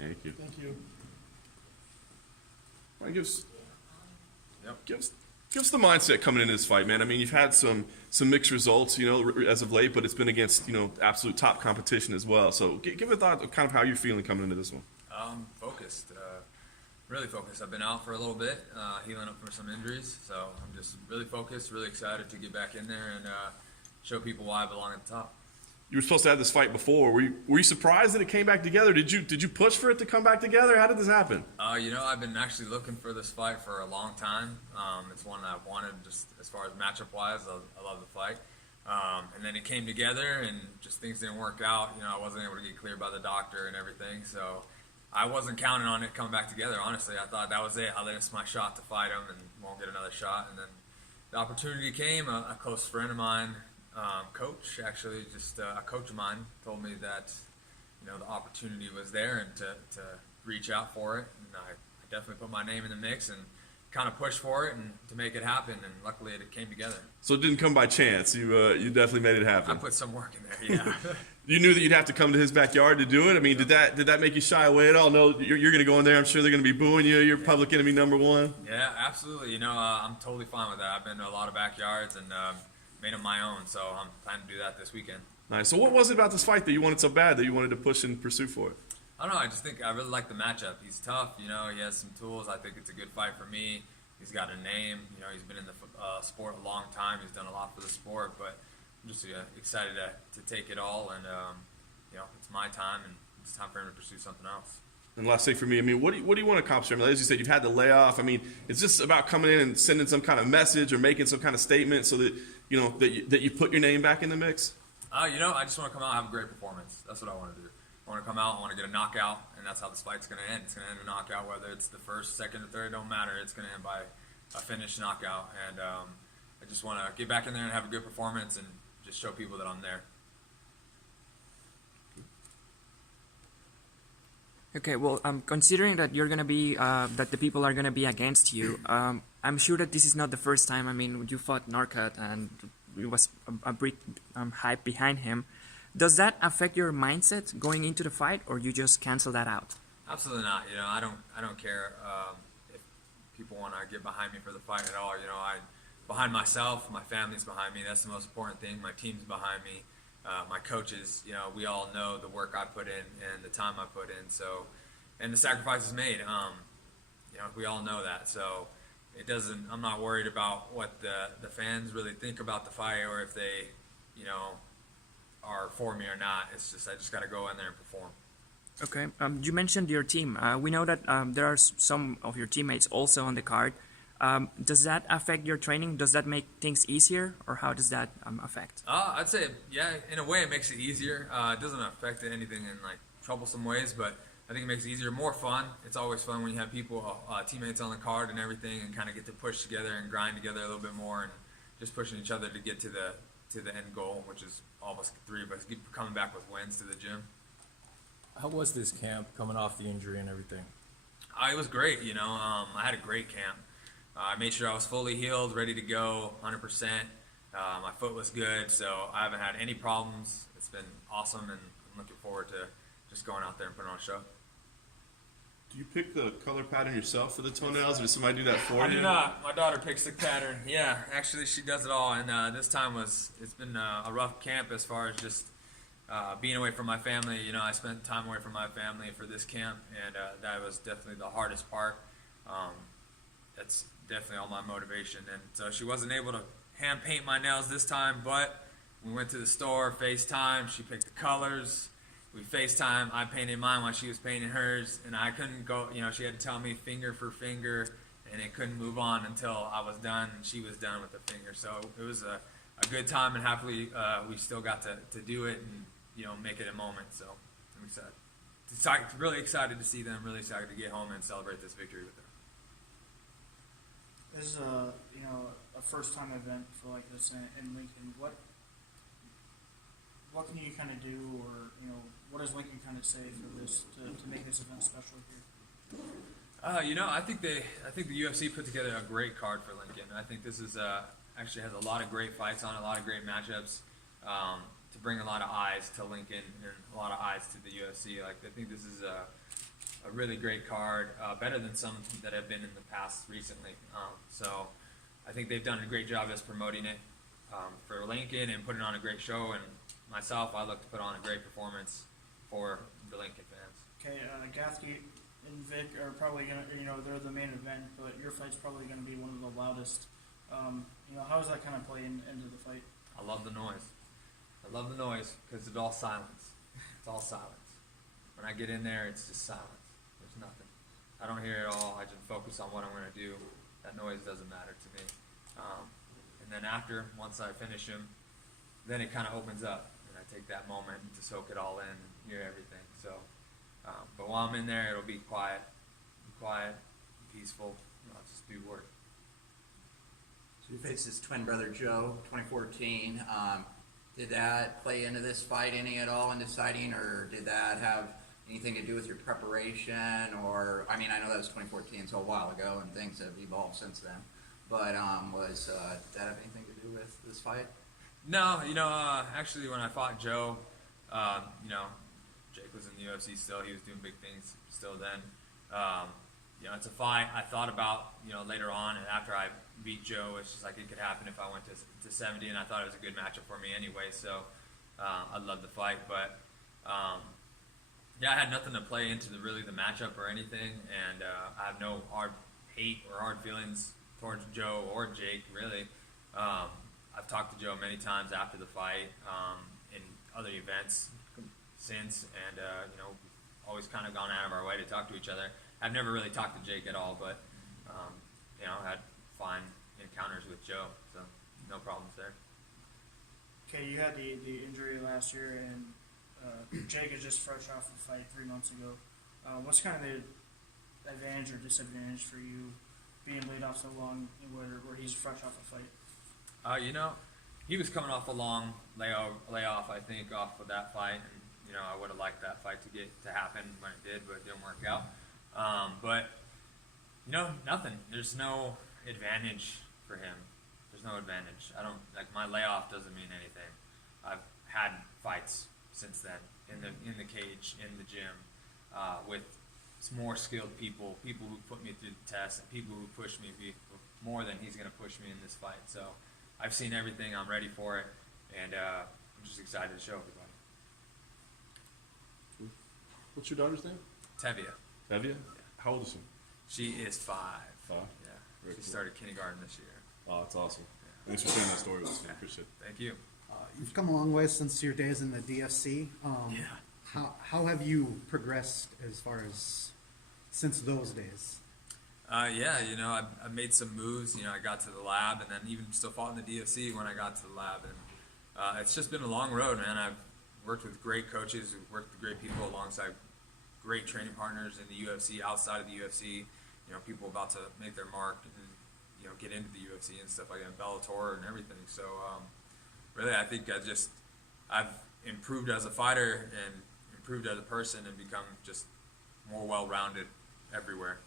Thank you. Thank you. Well, give us the mindset coming into this fight, man. I mean, you've had some mixed results, as of late, but it's been against, absolute top competition as well. So give a thought of kind of how you're feeling coming into this one. Focused, really focused. I've been out for a little bit, healing up from some injuries, so I'm just really focused, really excited to get back in there and show people why I belong at the top. You were supposed to have this fight before. Were you surprised that it came back together? Did you push for it to come back together? How did this happen? I've been actually looking for this fight for a long time. It's one that I've wanted just as far as matchup-wise. I love the fight. And then it came together, and just things didn't work out. I wasn't able to get cleared by the doctor and everything, so I wasn't counting on it coming back together, honestly. I thought that was it. This is my shot to fight him and won't get another shot. And then the opportunity came. A close friend of mine, coach, actually, just a coach of mine, told me that, the opportunity was there and to reach out for it. And I definitely put my name in the mix and kind of pushed for it and to make it happen. And luckily it came together. So it didn't come by chance. You definitely made it happen. I put some work in there, yeah. You knew that you'd have to come to his backyard to do it. I mean, did that make you shy away at all? No, you're going to go in there. I'm sure they're going to be booing you. You're public enemy number one. Yeah, absolutely. I'm totally fine with that. I've been to a lot of backyards and made them my own, so I'm planning to do that this weekend. Nice. So what was it about this fight that you wanted so bad that you wanted to push and pursue for it? I don't know. I just think I really like the matchup. He's tough. He has some tools. I think it's a good fight for me. He's got a name. He's been in the sport a long time. He's done a lot for the sport, but I'm just excited to take it all and it's my time, and it's time for him to pursue something else. And last thing for me, I mean, what do you want to accomplish? I mean, as you said, you've had the layoff. I mean, it's just about coming in and sending some kind of message or making some kind of statement so that that you put your name back in the mix. I just want to come out and have a great performance. That's what I want to do. I want to come out, I want to get a knockout, and that's how this fight's going to end. It's going to end in a knockout, whether it's the first, second, or third, it don't matter. It's going to end by a finished knockout, and I just want to get back in there and have a good performance and just show people that I'm there. Okay, well, considering that you're gonna be that the people are gonna be against you, I'm sure that this is not the first time. I mean, you fought Norcut, and it was a big hype behind him. Does that affect your mindset going into the fight, or you just cancel that out? Absolutely not. I don't care if people want to get behind me for the fight at all. I behind myself, my family's behind me. That's the most important thing. My team's behind me. My coaches, we all know the work I put in and the time I put in. So, and the sacrifices made. We all know that. So, it doesn't. I'm not worried about what the fans really think about the fight or if they, are for me or not. It's just I just got to go in there and perform. Okay. You mentioned your team. We know that there are some of your teammates also on the card. Does that affect your training? Does that make things easier, or how does that affect? I'd say, yeah, in a way it makes it easier. It doesn't affect anything in troublesome ways, but I think it makes it easier, more fun. It's always fun when you have people, teammates on the card and everything, and kind of get to push together and grind together a little bit more, and just pushing each other to get to the end goal, which is all of us, three of us, coming back with wins to the gym. How was this camp coming off the injury and everything? It was great. I had a great camp. I made sure I was fully healed, ready to go, 100%. My foot was good, so I haven't had any problems. It's been awesome, and I'm looking forward to just going out there and putting on a show. Do you pick the color pattern yourself for the toenails, or does somebody do that for you? I do not. My daughter picks the pattern. Yeah, actually, she does it all, and this time it's been a rough camp as far as just being away from my family. I spent time away from my family for this camp, and that was definitely the hardest part. That's definitely all my motivation. And so she wasn't able to hand paint my nails this time, but we went to the store, FaceTime, she picked the colors, we FaceTime, I painted mine while she was painting hers, and I couldn't go, she had to tell me finger for finger, and it couldn't move on until I was done and she was done with the finger. So it was a good time, and happily we still got to do it and make it a moment. So I'm excited. Really excited to see them, really excited to get home and celebrate this victory with them. This is a first time event for like this in Lincoln. What can you kind of do, or what does Lincoln kind of say for this to make this event special here? I think the UFC put together a great card for Lincoln. I think this is actually has a lot of great fights on it, a lot of great matchups to bring a lot of eyes to Lincoln and a lot of eyes to the UFC. I think this is a really great card, better than some that have been in the past recently. So I think they've done a great job as promoting it for Lincoln and putting on a great show. And myself, I look to put on a great performance for the Lincoln fans. Okay, Gathke and Vic are probably gonna, they're the main event, but your fight's probably gonna be one of the loudest. How does that kind of play into the fight? I love the noise. I love the noise because it's all silence. It's all silence. When I get in there, it's just silence. There's nothing. I don't hear it all. I just focus on what I'm going to do. That noise doesn't matter to me. And then after, once I finish him, then it kind of opens up, and I take that moment to soak it all in and hear everything. So, but while I'm in there, it'll be quiet, peaceful. I'll just do work. So you faced his twin brother Joe, 2014. Did that play into this fight any at all in deciding, or did that have anything to do with your preparation? Or, I mean, I know that was 2014, so a while ago, and things have evolved since then. But did that have anything to do with this fight? No, actually, when I fought Joe, Jake was in the UFC still. He was doing big things still then. It's a fight I thought about, later on, and after I beat Joe, it's just like it could happen if I went to 70, and I thought it was a good matchup for me anyway, so I'd love the fight. But, I had nothing to play into the matchup or anything, and I have no hard hate or hard feelings towards Joe or Jake, really. I've talked to Joe many times after the fight in other events since, and always kind of gone out of our way to talk to each other. I've never really talked to Jake at all, but had fine encounters with Joe, so no problems there. Okay, you had the injury last year, and Jake is just fresh off the fight 3 months ago. What's kind of the advantage or disadvantage for you being laid off so long where he's fresh off a fight? He was coming off a long layoff, I think, off of that fight, and I would have liked that fight to happen when it did, but it didn't work out. But nothing. There's no advantage for him. There's no advantage. I don't my layoff doesn't mean anything. I've had fights since then in the cage, in the gym, with more skilled people who put me through the test, and people who push me more than he's going to push me in this fight. So I've seen everything. I'm ready for it, and I'm just excited to show everybody. What's your daughter's name? Tevia. Tevia? How old is she? She is 5. 5? Yeah. Very She cool. started kindergarten this year. Oh, that's awesome. Thanks for sharing that story with us. I appreciate it. Thank you. You've come a long way since your days in the DFC. How have you progressed as far as since those days? I made some moves. I got to the lab, and then even still fought in the DFC when I got to the lab. And it's just been a long road, man. I've worked with great coaches, worked with great people alongside great training partners in the UFC, outside of the UFC. People about to make their mark and get into the UFC and stuff like that, Bellator and everything. So really, I think I've improved as a fighter and improved as a person and become just more well-rounded everywhere.